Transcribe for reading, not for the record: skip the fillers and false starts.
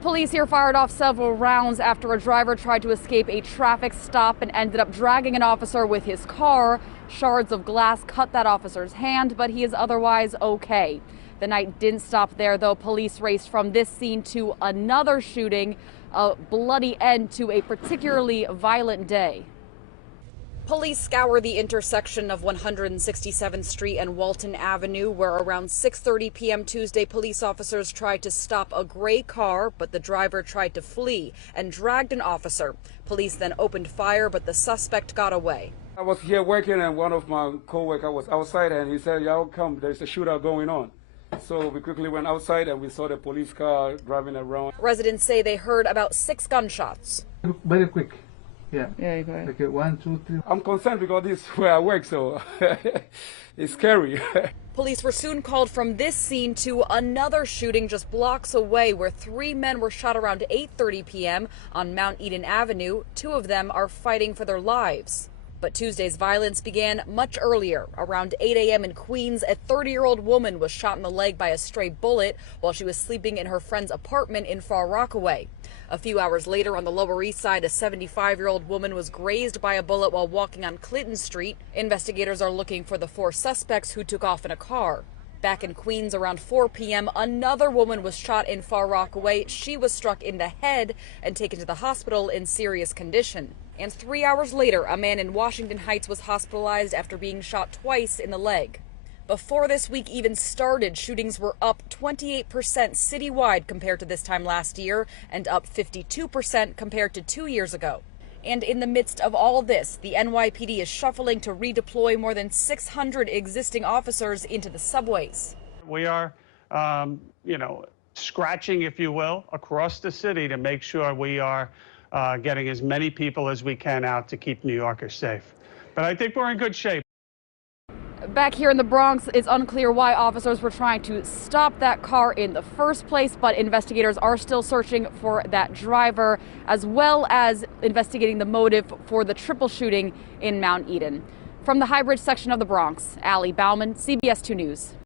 Police here fired off several rounds after a driver tried to escape a traffic stop and ended up dragging an officer with his car. Shards of glass cut that officer's hand, but he is otherwise okay. The night didn't stop there, though. Police raced from this scene to another shooting, a bloody end to a particularly violent day. Police scour the intersection of 167th Street and Walton Avenue, where around 6:30 p.m. Tuesday, police officers tried to stop a gray car, but the driver tried to flee and dragged an officer. Police then opened fire, but the suspect got away. I was here working, and one of my co-workers was outside, and he said, "Y'all come, there's a shootout going on." So we quickly went outside, and we saw the police car driving around. Residents say they heard about 6 gunshots. Very quick. Yeah. Yeah, go ahead. Okay, 1, 2, 3. I'm concerned because this is where I work, so it's scary. Police were soon called from this scene to another shooting just blocks away, where 3 men were shot around 8:30 p.m. on Mount Eden Avenue. 2 of them are fighting for their lives. But Tuesday's violence began much earlier. Around 8 a.m. in Queens, a 30-year-old woman was shot in the leg by a stray bullet while she was sleeping in her friend's apartment in Far Rockaway. A few hours later on the Lower East Side, a 75-year-old woman was grazed by a bullet while walking on Clinton Street. Investigators are looking for the 4 suspects who took off in a car. Back in Queens around 4 p.m., another woman was shot in Far Rockaway. She was struck in the head and taken to the hospital in serious condition. And 3 hours later, a man in Washington Heights was hospitalized after being shot twice in the leg. Before this week even started, shootings were up 28% citywide compared to this time last year and up 52% compared to 2 years ago. And in the midst of all this, the NYPD is shuffling to redeploy more than 600 existing officers into the subways. We are, scratching, if you will, across the city to make sure we are getting as many people as we can out to keep New Yorkers safe. But I think we're in good shape. Back here in the Bronx, it's unclear why officers were trying to stop that car in the first place, but investigators are still searching for that driver, as well as investigating the motive for the triple shooting in Mount Eden. From the High Bridge section of the Bronx, Bauman, CBS 2 News.